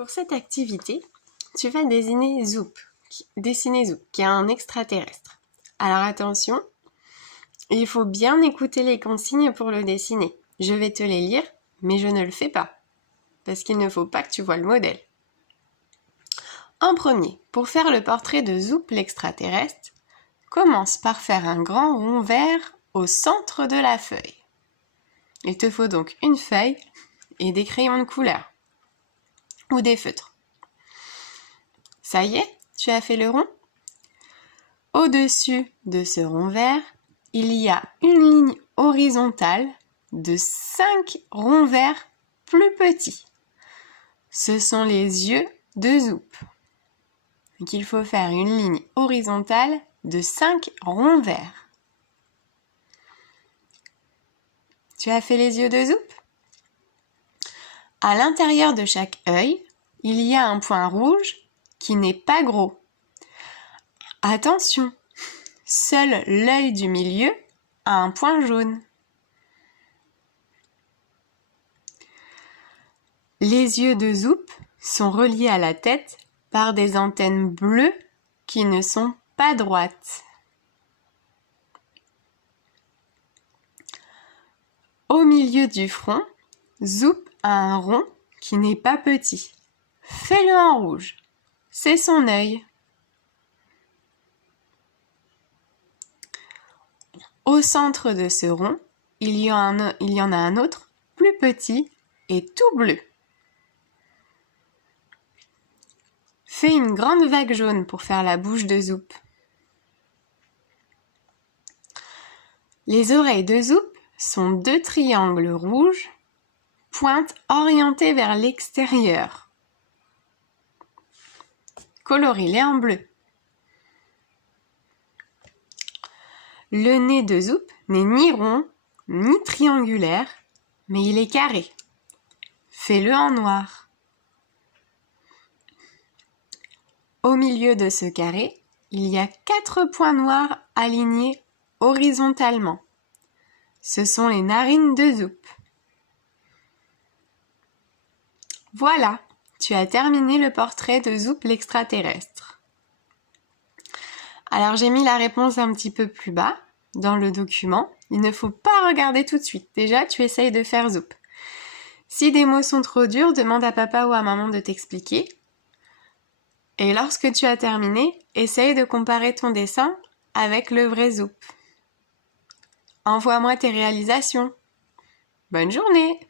Pour cette activité, tu vas dessiner Zoop, qui est un extraterrestre. Alors attention, il faut bien écouter les consignes pour le dessiner. Je vais te les lire, mais je ne le fais pas, parce qu'il ne faut pas que tu vois le modèle. En premier, pour faire le portrait de Zoop l'extraterrestre, commence par faire un grand rond vert au centre de la feuille. Il te faut donc une feuille et des crayons de couleur ou des feutres. Ça y est, tu as fait le rond? Au-dessus de ce rond vert, il y a une ligne horizontale de 5 ronds verts plus petits. Ce sont les yeux de Zoop. Donc il faut faire une ligne horizontale de 5 ronds verts. Tu as fait les yeux de Zoop? À l'intérieur de chaque œil, il y a un point rouge qui n'est pas gros. Attention, seul l'œil du milieu a un point jaune. Les yeux de Zoop sont reliés à la tête par des antennes bleues qui ne sont pas droites. Au milieu du front, Zoop a un rond qui n'est pas petit. Fais-le en rouge. C'est son œil. Au centre de ce rond, il y en a un autre plus petit et tout bleu. Fais une grande vague jaune pour faire la bouche de Zoop. Les oreilles de Zoop sont 2 triangles rouges, pointe orientée vers l'extérieur. Colorie-les en bleu. Le nez de Zoop n'est ni rond, ni triangulaire, mais il est carré. Fais-le en noir. Au milieu de ce carré, il y a 4 points noirs alignés horizontalement. Ce sont les narines de Zoop. Voilà, tu as terminé le portrait de Zoop l'extraterrestre. Alors j'ai mis la réponse un petit peu plus bas dans le document. Il ne faut pas regarder tout de suite. Déjà, tu essayes de faire Zoop. Si des mots sont trop durs, demande à papa ou à maman de t'expliquer. Et lorsque tu as terminé, essaye de comparer ton dessin avec le vrai Zoop. Envoie-moi tes réalisations. Bonne journée!